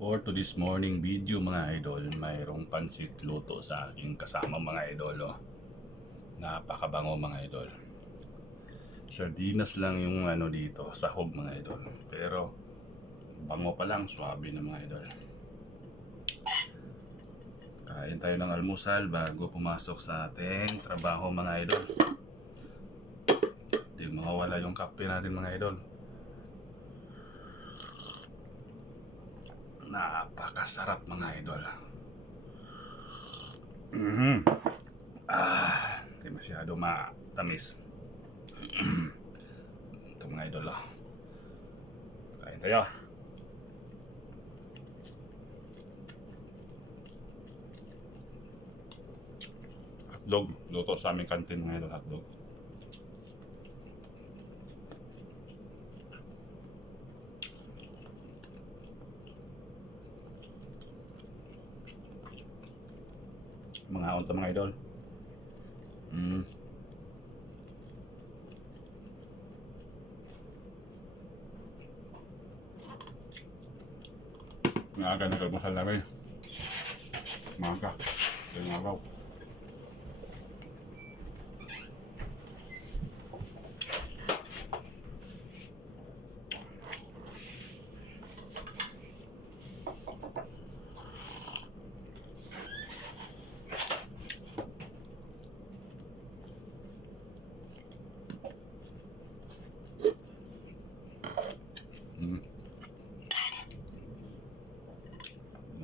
For to this morning video mga idol, mayroong pansit luto sa aking kasama mga idol. Oh. Napakabango mga idol. Sardinas lang yung ano dito, sahog mga idol. Pero bango pa lang, swabe na mga idol. Kain tayo ng almusal bago pumasok sa ating trabaho mga idol. Hindi mawawala yung kape natin mga idol. Napakasarap mga idol. Mhm. Ah, hindi masyado matamis. Ito mga idol. Oh. Kain tayo. Hotdog. Luto sa aming kantin mga idol. Hotdog. Mga unta mga idol. Mm. Maaga na kalmasal namin. Maaga. Yung araw.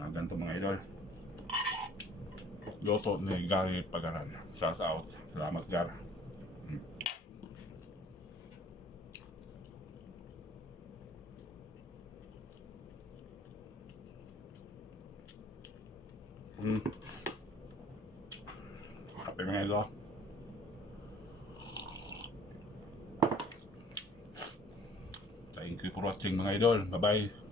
Na ganito mga idol. Luto ni Gary Pagaran. Shout out. Salamat Gar. Mm. Mm. Kape mga idol. Thank you for watching mga idol. Bye-bye.